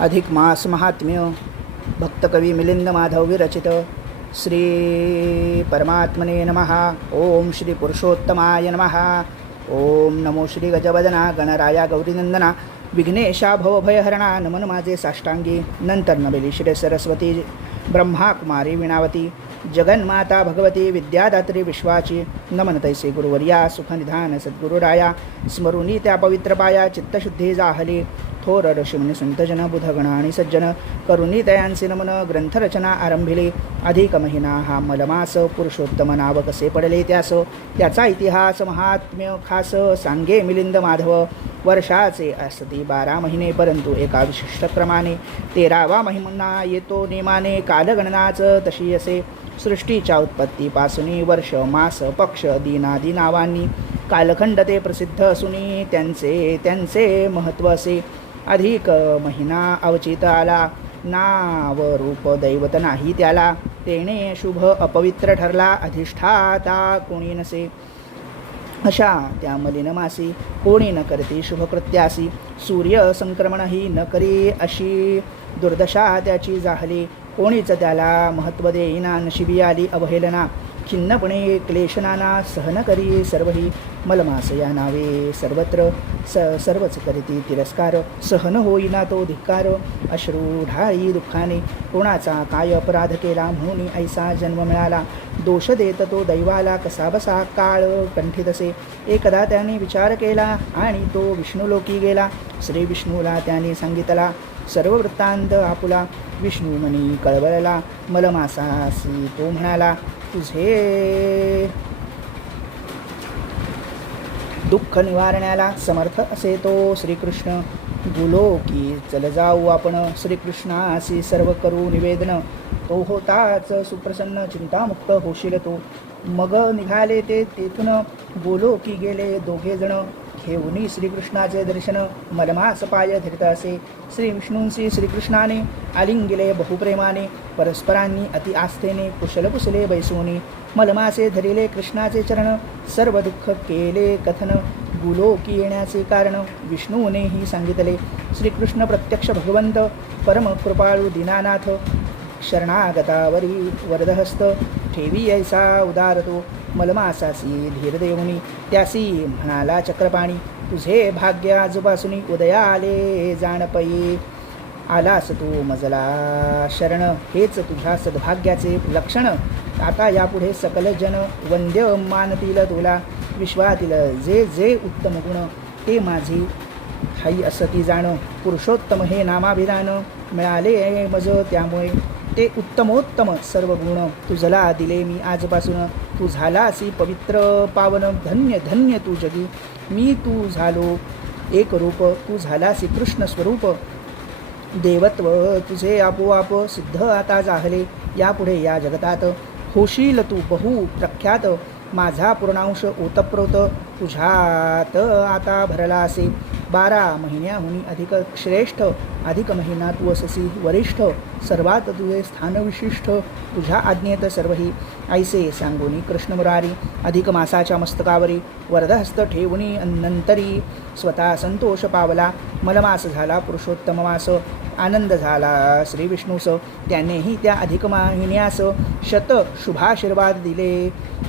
अधिक मास महात्म्य भक्तकवी मिलिंद माधव विरचित श्री परमात्मने नमः. ओम श्री पुरुषोत्तमाय नमः. ओम नमो श्री गजवदना गणराया गौरीनंदना विघ्नेशा भवभयहरणा. नमन माझे साष्टांगी. नंतर नबेली श्री सरस्वती ब्रह्मा कुमारी विणावती जगन्माता भगवती विद्यादात्री विश्वाची. नमन तैसे गुरुवर्या सुखनिधान सद्गुरुराया. स्मरुनी त्या पवित्र पाया चित्तशुद्धी जाहली. थोर ऋषिमुनी संतजन बुधगण आणि सज्जन करुणी तयांसी नमन. ग्रंथरचना आरंभिली. अधिक महिना हा मलमास पुरुषोत्तम नाव कसे पडले त्यास. त्याचा इतिहास महात्म्य खास सांगे मिलिंद माधव. वर्षाचे असती 12 महिने परंतु एका विशिष्ट क्रमाने 13वा महिना येतो नेमाने. कालगणनाच तशी असे सृष्टीच्या उत्पत्तीपासून वर्ष मास पक्ष दिनादी नावांनी कालखंड ते प्रसिद्ध असून त्यांचे महत्त्व असे. अधिक महिना अवचित आला. नाव रूप दैवत नाही त्याला. तेणे शुभ अपवित्र ठरला. अधिष्ठाता कोणी नसे. अशा त्या मलिन मासी कोणी न करते शुभकृत्यासी. सूर्य संक्रमणही न करी अशी दुर्दशा त्याची जाहली. कोणीच त्याला महत्त्व देईना. नशिबी आली अवहेलना. खिन्नपणे क्लेशनाना सहन करी सर्वही. मलमास या नावे सर्वत्र सर्वच करीती तिरस्कार. सहन होईना तो धिक्कार. अश्रू ढाळी दुःखाने. कोणाचा काय अपराध केला म्हणून ऐसा जन्म मिळाला. दोष देत तो दैवाला कसा बसा काळ कंठित असे. एकदा त्याने विचार केला आणि तो विष्णुलोकी गेला. श्री विष्णूला त्याने सांगितला सर्व वृत्तांत आपुला. विष्णू मनी कळवळला. मलमासासी तो म्हणाला तुझे दुःख निवारण्याला समर्थ असे तो श्रीकृष्ण. बोलो की चल जाऊ आपण श्रीकृष्णासी सर्व करू निवेदन. तो होताच सुप्रसन्न चिंतामुक्त होशील तो. मग निघाले ते तेथून. बोलो की गेले दोघे जण. घेऊनी श्रीकृष्णाचे दर्शन. मलमास पाय धरित असे श्री विष्णूंशी श्रीकृष्णाने आलिंगिले बहुप्रेमाने. परस्परांनी अति आस्थेने कुशल कुशले बैसोनी. मलमासे धरिले कृष्णाचे चरण. सर्व दुःख केले कथन. गुलोकी येण्याचे कारण विष्णूनेही सांगितले. श्रीकृष्ण प्रत्यक्ष भगवंत परम कृपाळू दीनानाथ. शरणागतावरी वरदहस्त ठेवी ऐसा उदारतो. मलमासासी धीर देऊनी त्यासी म्हणाला चक्रपाणी. तुझे भाग्य आजपासून उदया आले जाणपई. आलास तू मजला शरण हेच तुझ्या सद्भाग्याचे लक्षण. आता यापुढे सकल जन वंद्य मानतील तुला. विश्वातील जे जे उत्तम गुण ते माझी ठाई असती जाण. पुरुषोत्तम हे नामाभिधान मिळाले मज त्यामुळे. ते उत्तमोत्तम सर्व गुण तुझला दिले मी आजपासून. तू झालासी पवित्र पावन. धन्य धन्य तू जगी. मी तू झालो एक रूप. तू झालासी कृष्ण स्वरूप. देवत्व तुझे आपोआप सिद्ध आता जाहले. यापुढे या जगतात होशील तू बहु प्रख्यात. माझा पूर्णांश ओतप्रोत तुझ्यात आता भरला असे. 12 महिन्याहून अधिक श्रेष्ठ. अधिक महिना तू अससी वरिष्ठ. सर्वात तुझे स्थान विशिष्ट. तुझ्या आज्ञेत सर्वही ऐसे सांगूनी कृष्ण मुरारी. अधिक मासाच्या मस्तकावरी वरदहस्त ठेवूनी नंतरी स्वतः संतोष पावला. मलमास झाला पुरुषोत्तम मास. आनंद झाला श्री विष्णूस. त्यानेही त्या अधिक महिन्यास शत शुभाशीर्वाद दिले.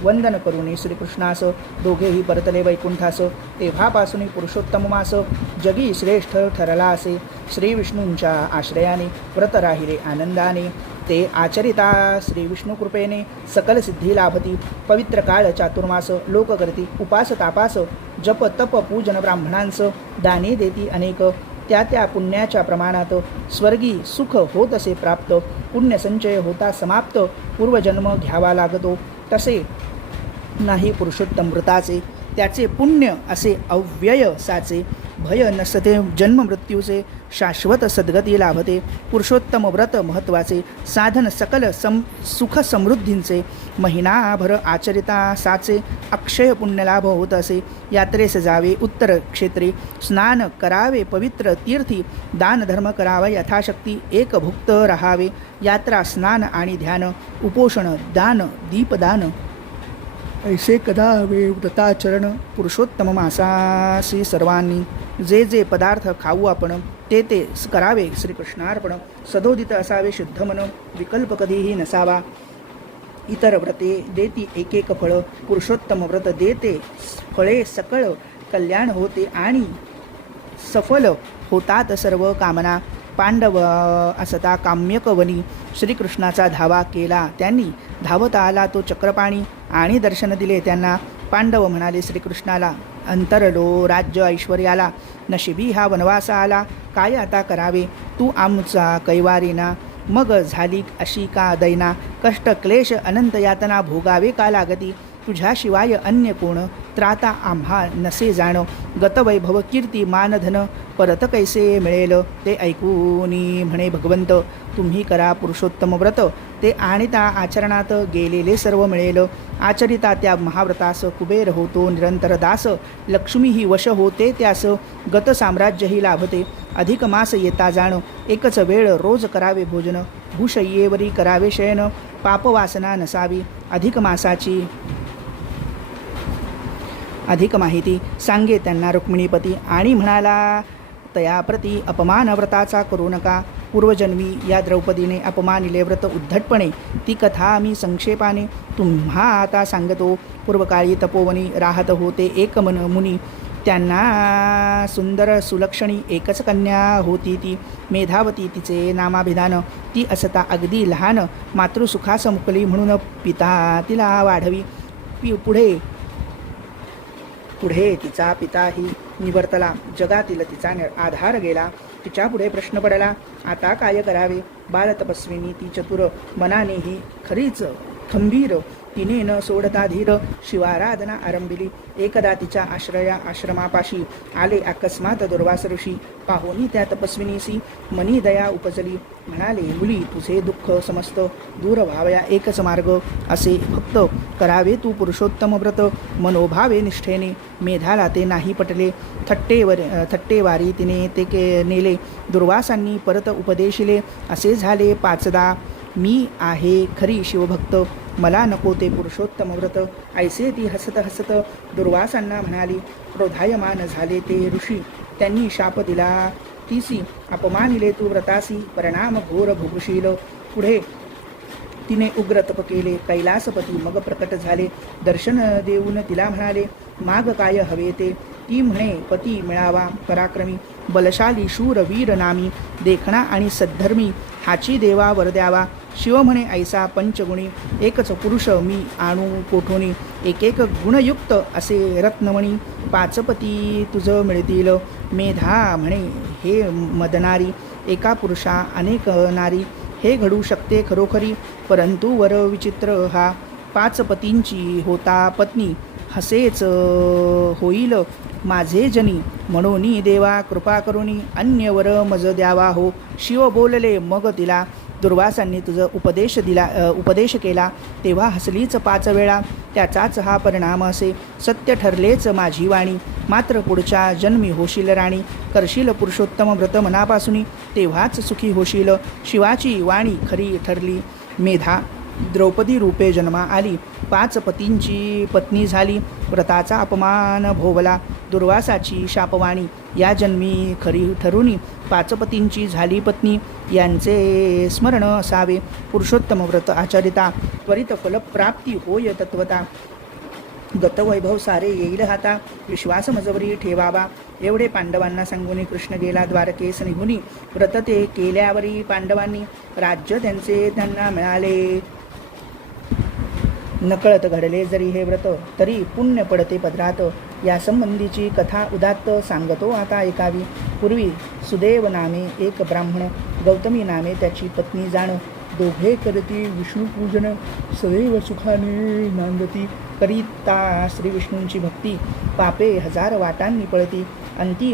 वंदन करून श्रीकृष्णास दोघेही परतले वैकुंठास. तेव्हापासून पुरुषोत्तम मास जगी श्रेष्ठ ठरला असे. श्री विष्णूंच्या आश्रयाने व्रत राहिले आनंदाने. ते आचरिता श्री विष्णू कृपेने सकल सिद्धी लाभती. पवित्र काळ चातुर्मास लोक करती उपास तापास. जप तप पूजन ब्राह्मणांस दाने देती अनेक. त्या त्या पुण्याच्या प्रमाणात स्वर्गी सुख होत असे प्राप्त. पुण्य संचय होता समाप्त. पूर्वजन्म घ्यावा लागतो तसे नाही पुरुषोत्तम व्रताचे. त्याचे पुण्य असे अव्यय साचे. भय नसते जन्म मृत्यूचे. शाश्वत सद्गती लाभते. पुरुषोत्तम व्रत महत्त्वाचे. साधन सकल सुख समृद्धींचे. महिनाभर आचरिता साचे. अक्षय पुण्यलाभ होत असे. यात्रेस जावे उत्तर क्षेत्री. स्नान करावे पवित्र तीर्थी. दान धर्म करावा यथाशक्ती. एक भुक्त राहावे. यात्रा स्नान आणि ध्यान. उपोषण दान दीपदान ऐसे कदावे व्रताचरण. पुरुषोत्तम मासासी सर्वांनी जे जे पदार्थ खाऊ आपण ते करावे श्रीकृष्णार्पण. सदोदित असावे शुद्ध मन, विकल्प कधीही नसावा. इतर व्रते देती एक एक फळ, पुरुषोत्तम व्रत देते फळे सकळ. कल्याण होते आणि सफल होतात सर्व कामना. पांडव असता काम्यक वनी, श्रीकृष्णाचा धावा केला त्यांनी. धावता आला तो चक्रपाणी आणि दर्शन दिले त्यांना. पांडव म्हणाले श्रीकृष्णाला, अंतरलो राज्य ऐश्वर्याला. नशिबी हा वनवास आला, काय आता करावे तू आमचा कैवारीना. मग झाली अशी का दैना, कष्ट क्लेश अनंत यातना भोगावे का लागती. तुझ्याशिवाय अन्य कोण, त्राता आम्हा नसे जाण. गतवैभव कीर्ती मानधन, परत कैसे मिळेल. ते ऐकूनी म्हणे भगवंत, तुम्ही करा पुरुषोत्तम व्रत. ते आणिता आचरणात गेलेले सर्व मिळेल. आचरिता त्या महाव्रतास कुबेर होतो निरंतर दास. लक्ष्मीही वश होते त्यास, गत साम्राज्यही लाभते. अधिक मास येता जाण, एकच वेळ रोज करावे भोजन. भूशय्येवरी करावे शयन, पापवासना नसावी. अधिक माहिती सांगे त्यांना रुक्मिणीपती आणि म्हणाला, तयाप्रती अपमान व्रताचा करू नका. पूर्वजन्मी या द्रौपदीने अपमानिले व्रत उद्धटपणे. ती कथा मी संक्षेपाने तुम्हा आता सांगतो. पूर्वकाळी तपोवनी राहत होते एक मुनी. त्यांना सुंदर सुलक्षणी एकच कन्या होती ती मेधावती तिचे नामाभिधान. ती असता अगदी लहान, मातृसुखास मुकली म्हणून पिता तिला वाढवी. पुढे तिचा पिताही निवर्तला. जगातील तिचा आधार गेला. तिच्या पुढे प्रश्न पडला, आता काय करावे. बालतपस्विनी ती चतुर, मनानेही खरीच खंबीर. तिने न सोडता धीर शिवाराधना आरंभिली. एकदा तिच्या आश्रमापाशी आले अकस्मात दुर्वास ऋषी. पाहुनी त्या तपस्विनीसी मनी दया उपजली. म्हणाले, मुली तुझे दुःख समस्त दूर व्हावया एकच मार्ग. असे फक्त करावे तू पुरुषोत्तम व्रत. मनोभावे निष्ठेने. मेधाला ते नाही पटले. थट्टेवारी तिने ते नेले. दुर्वासांनी परत उपदेशिले. असे झाले पाचदा. मी आहे खरी शिवभक्त, मला नको ते पुरुषोत्तम व्रत. ऐसे ती हसत हसत दुर्वासांना म्हणाली. क्रोधायमान झाले ते ऋषी. त्यांनी शाप दिला तीसी. अपमानिले तू व्रतासी, परिणाम घोर भोगशील. पुढे तिने उग्र तप केले. कैलासपती मग प्रकट झाले. दर्शन देऊन तिला म्हणाले, माग काय हवे ते. ती म्हणे, पती मिळावा पराक्रमी, बलशाली शूर वीर नामी, देखणा आणि सद्धर्मी, हाची देवा वर द्यावा. शिव म्हणे, ऐसा पंचगुणी, एकच पुरुष मी आणू कोठोनी. एक एक गुणयुक्त असे रत्नमणी, पाचपती तुझ मिळतील. मेधा म्हणे, हे मदनारी, एका पुरुषा अनेक नारी. हे घडू शकते खरोखरी, परंतु वर विचित्र हा. पाच पतींची होता पत्नी, हसेच होईल माझे जनी. म्हणून देवा कृपा करुनी, अन्य वर मज द्यावा हो. शिव बोलले मग तिला, दुर्वासांनी तुझं उपदेश केला तेव्हा हसलीच 5 वेळा. त्याचाच हा परिणाम असे. सत्य ठरलेच माझी वाणी, मात्र पुढच्या जन्मी होशील राणी. करशील पुरुषोत्तम व्रत मनापासून, तेव्हाच सुखी होशील. शिवाची वाणी खरी ठरली. मेधा द्रौपदी रूपे जन्मा आली. 5 पतींची पत्नी झाली. व्रताचा अपमान भोवला. दुर्वासाची शापवाणी या जन्मी खरी ठरूनी. 5 पतींची झाली पत्नी, यांचे स्मरण असावे. पुरुषोत्तम व्रत आचरिता, त्वरित फलप्राप्ती होय तत्वता. गतवैभव सारे येईल हाता, विश्वास मजवरी ठेवावा. एवढे पांडवांना सांगून कृष्ण गेला द्वारकेस निघुनी. व्रत ते केल्यावरी पांडवांनी, राज्य त्यांचे त्यांना मिळाले. नकळत घडले जरी हे व्रत, तरी पुण्य पडते पदरात. या संबंधीची कथा उदात्त सांगतो आता ऐकावी. पूर्वी सुदेव नामे एक ब्राह्मण, गौतमी नामे त्याची पत्नी जाण. दोघे करती विष्णुपूजन, सदैव सुखाने नांदती. करिता श्रीविष्णूंची भक्ती, पापे 1000 वाटांनी पळती. अंती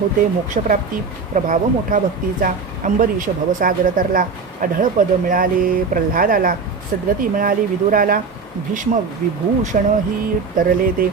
होते मोक्षप्राप्ती, प्रभाव मोठा भक्तीचा. अंबरीश भवसागर तरला, अढळ पद मिळाले प्रल्हादाला. सद्गती मिळाली विदुराला, भीष्म विभूषण ही तरले ते.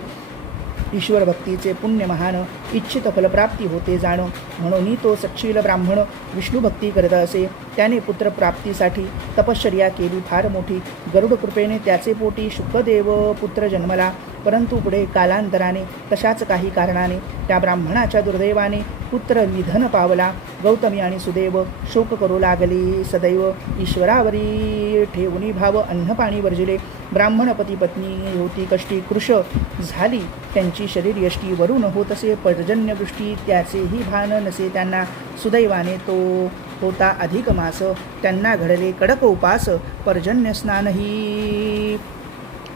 ईश्वर भक्तीचे पुण्य महान, इच्छित फलप्राप्ती होते जाण. म्हणून तो सच्शील ब्राह्मण विष्णुभक्ती करत असे. त्याने पुत्रप्राप्तीसाठी तपश्चर्या केली फार मोठी. गरुड कृपेने त्याचे पोटी शुकदेव पुत्र जन्मला. परंतु पुढे कालांतराने तशाच काही कारणाने त्या ब्राह्मणाच्या दुर्दैवाने पुत्र निधन पावला. गौतमी आणि सुदेव शोक करू लागले. सदैव ईश्वरावरी ठेवून भाव अन्नपाणी वर्जिले. ब्राह्मण पती पत्नी होती कष्टी. कृश झाली त्यांची शरीर यष्टी. वरून होत असे पर्जन्यवृष्टी. त्याचेही भान नसे त्यांना. सुदैवाने तो होता अधिक मास. त्यांना घडले कडक उपास. पर्जन्य स्नानही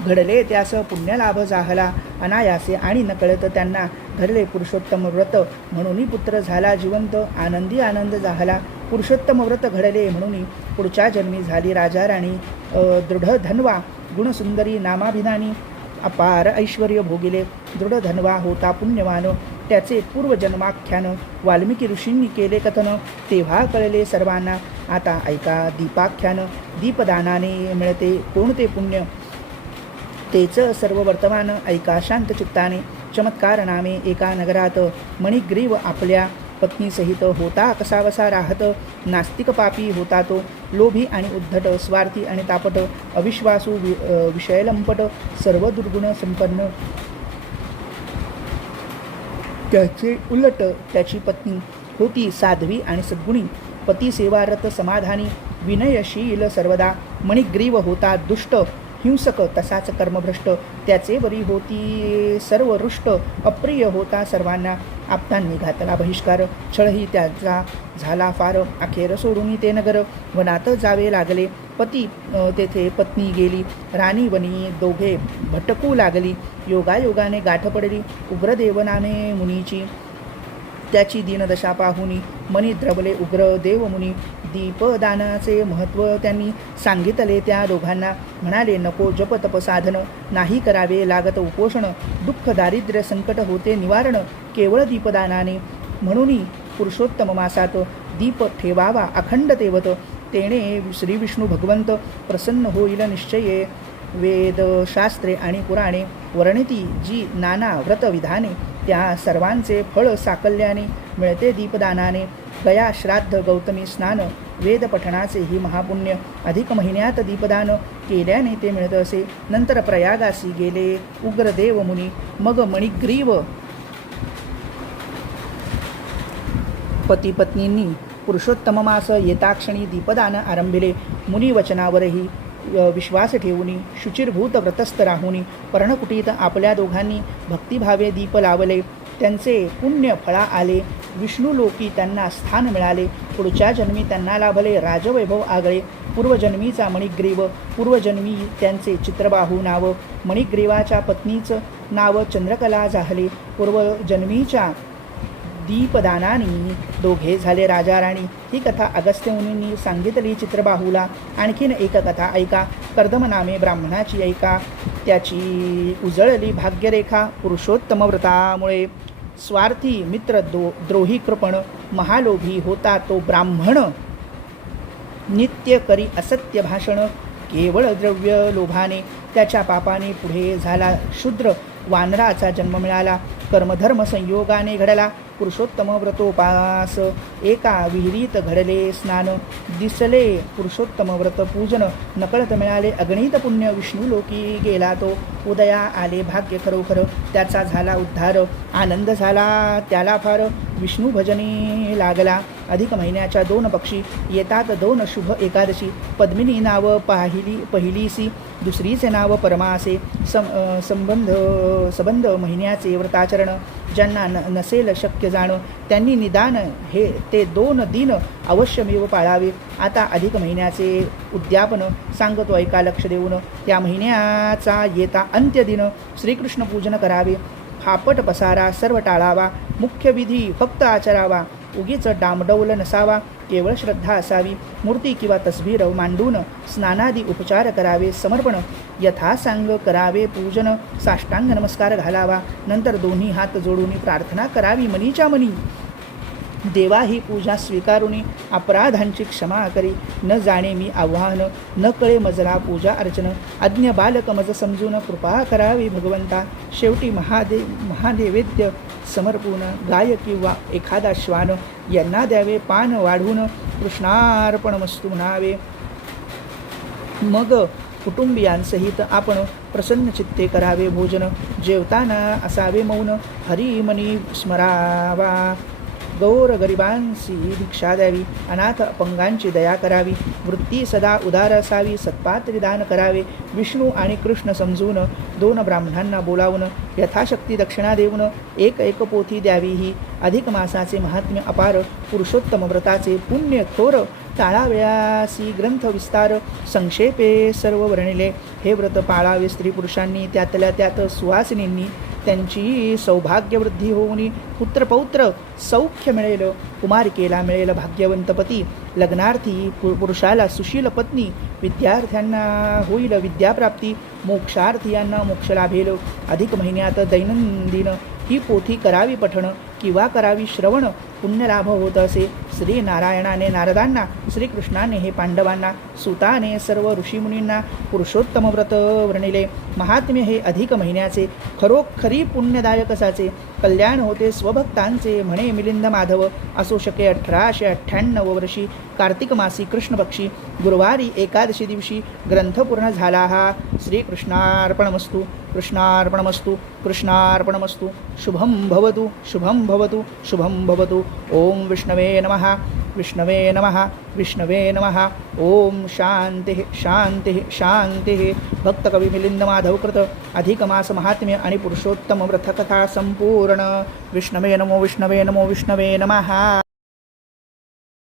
घडले त्यास पुण्यलाभ झाला अनायासे. आणि नकळत त्यांना धरले पुरुषोत्तम व्रत. म्हणून पुत्र झाला जिवंत. आनंदी आनंद झाला. पुरुषोत्तम व्रत घडले म्हणून पुढच्या जन्मी झाली राजा राणी. दृढ धन्वा गुणसुंदरी नामाभिधानी. अपार ऐश्वर्य भोगिले. दृढ धन्वा होता पुण्यवान. त्याचे पूर्वजन्माख्यान वाल्मिकी ऋषींनी केले कथन. तेव्हा कळले सर्वांना. आता ऐका दीपाख्यान. दीपदानाने मिळते कोणते पुण्य. तेच सर्व वर्तमान ऐका शांत चित्ताने. चमत्कार नामे एका नगरात. मणिग्रीव आपल्या पत्नीसहित होता कसावसा राहत. नास्तिक पापी होता तो. लोभी आणि उद्धट. स्वार्थी आणि तापट. अविश्वासू विषयलंपट. सर्व दुर्गुण संपन्न. त्याचे उलट त्याची पत्नी होती साध्वी आणि सद्गुणी. पती सेवारत समाधानी. विनयशील सर्वदा. मणिग्रीव होता दुष्ट हिंसक तसाच कर्मभ्रष्ट. त्याचे वरी होती सर्व रुष्ट. अप्रिय होता सर्वांना. आप्तांनी घातला बहिष्कार. छळही त्याचा झाला फार. अखेर सोडून ते नगर वनात जावे लागले. पती तेथे पत्नी गेली. राणी वनी दोघे भटकू लागली. योगायोगाने गाठ पडली उग्रदेव नामे मुनीची. त्याची दीनदशा पाहुनी मनी द्रवले उग्र देवमुनी. दीपदानाचे महत्त्व त्यांनी सांगितले त्या दोघांना. म्हणाले नको जप तप साधन. नाही करावे लागत उपोषण. दुःख दारिद्र्य संकट होते निवारण केवळ दीपदानाने. म्हणून पुरुषोत्तम मासात दीप ठेवावा अखंड तेवत. तेणे श्री विष्णू भगवंत प्रसन्न होईल निश्चये. वेद शास्त्रे आणि पुराणे वर्णिती जी नाना व्रतविधाने. त्या सर्वांचे फळ साकल्याने मिळते दीपदानाने. गया श्राद्ध गौतमी स्नान. वेद पठणाचे ही महापुण्य. अधिक महिन्यात दीपदान केल्याने ते मिळत असे. नंतर प्रयागासी गेले उग्रदेव मुनी. मग मणिग्रीव पती पत्नींनी पुरुषोत्तम मास येताक्षणी दीपदान आरंभिले. मुनी वचनावरही विश्वास ठेवून शुचिरभूत व्रतस्थ राहुनी पर्णकुटीत आपल्या दोघांनी भक्तिभावे दीप लावले. त्यांचे पुण्य फळा आले. विष्णुलोकी त्यांना स्थान मिळाले. पुढच्या जन्मी त्यांना लाभले राजवैभव आगळे. पूर्वजन्मीचा मणिग्रीव. पूर्वजन्मी त्यांचे चित्रबाहू नाव. मणिग्रीवाच्या पत्नीचं नाव चंद्रकला झाले. पूर्वजन्मीच्या दीपदानानी दोघे झाले राजा राणी. ही कथा अगस्त्य मुनींनी सांगितली चित्रबाहूला. आणखीन एक कथा ऐका. कर्दम नामे ब्राह्मणाची ऐका. त्याची उजळली भाग्यरेखा. पुरुषोत्तम व्रतामुळे स्वार्थी मित्र द्रोही कृपण. महालोभी होता तो ब्राह्मण. नित्य करी असत्य भाषण. केवळ द्रव्य लोभाने. त्याच्या पापाने पुढे झाला शूद्र. वानराचा जन्म मिळाला. कर्मधर्म संयोगाने घडला पुरुषोत्तम व्रतोपास. एका विहिरीत घडले स्नान. दिसले पुरुषोत्तम व्रत पूजन. नकळत मिळाले अगणित पुण्य. विष्णुलोकी गेला तो. उदया आले भाग्य खरोखर. त्याचा झाला उद्धार. आनंद झाला त्याला फार. विष्णू भजनी लागला. अधिक महिन्याच्या 2 पक्षी येतात 2 शुभ एकादशी. पद्मिनी नाव पहिलीसी. दुसरीचे नाव परमासे. संबंध महिन्याचे व्रताचरण. ज्यांना नसेल शक्य जाणं त्यांनी निदान हे ते 2 दिन अवश्यमेव पाळावे. आता अधिक महिन्याचे उद्यापन सांगतो ऐका लक्ष देऊन. त्या महिन्याचा येता अंत्यदिन श्रीकृष्ण पूजन करावे. फापट पसारा सर्व टाळावा. मुख्य विधी फक्त आचरावा. उगीच डामडौल नसावा. केवळ श्रद्धा असावी. मूर्ती किंवा तसबीर मांडून स्नानादी उपचार करावे. समर्पण यथासांग करावे पूजन. साष्टांग नमस्कार घालावा. नंतर दोन्ही हात जोडून प्रार्थना करावी मनीच्या मनी. देवा ही पूजा स्वीकारुनी अपराधांची क्षमा करी. न जाणे मी आव्हान, न कळे मजला पूजा अर्चन. अज्ञ बालक मज समजून कृपा करावी भगवंता. शेवटी महादेवेद्य समर्पून गाय किंवा एखादा श्वान यांना द्यावे पान वाढवून. कृष्णार्पणमस्तु म्हणावे. मग कुटुंबियांसहित आपण प्रसन्न चित्ते करावे भोजन. जेवताना असावे मौन, हरिमनी स्मरावा. गौर गरिबांसी भिक्षा द्यावी, अनाथ अपंगांची दया करावी. वृत्ती सदा उदार असावी, सत्पात्री दान करावे. विष्णू आणि कृष्ण समजून 2 ब्राह्मणांना बोलावून यथाशक्ती दक्षिणा देऊन एक पोथी द्यावी. ही अधिक मासाचे महात्म्य अपार, पुरुषोत्तम व्रताचे पुण्य थोर. टाळाव्यासी ग्रंथ विस्तार, संक्षेपे सर्व वर्णिले. हे व्रत पाळावे स्त्री पुरुषांनी, त्यातल्या त्यात सुवासिनींनी. त्यांची सौभाग्यवृद्धी होऊन पुत्रपौत्र सौख्य मिळेल. कुमारिकेला मिळेल भाग्यवंत पती. लग्नार्थी पुरुषाला सुशील पत्नी. विद्यार्थ्यांना होईल विद्याप्राप्ती. मोक्षार्थीयांना मोक्ष लाभेल. अधिक महिन्यात दैनंदिन ही पोथी करावी पठण किंवा करावी श्रवण. पुण्यलाभ होत असे. श्री नारायणाने नारदांना, श्रीकृष्णाने हे पांडवांना, सुताने सर्व ऋषीमुनींना पुरुषोत्तम व्रत वर्णिले. महात्म्य हे अधिक महिन्याचे खरोखरी पुण्यदायक असाचे. कल्याण होते स्वभक्तांचे म्हणे मिलिंद माधव. असो शके 1898 वर्षी कार्तिक मासी कृष्णपक्षी गुरुवारी एकादशी दिवशी ग्रंथ पूर्ण झाला. हा श्रीकृष्णार्पणमस्तु. कृष्णार्पणमस्तु. कृष्णार्पणमस्तु. शुभं भवतु. शुभं भवतु. शुभं भवतु. ओम विष्णवे नमः. विष्णवे नमः. विष्णवे नमः. ओम शांतिः शांतिः शांतिः. भक्तकवी मिलिंद माधवकृत अधिक मास महात्म्य आणि पुरुषोत्तम व्रतकथा संपूर्ण. विष्णवे नमो. विष्णवे नमो. विष्णवे नमः.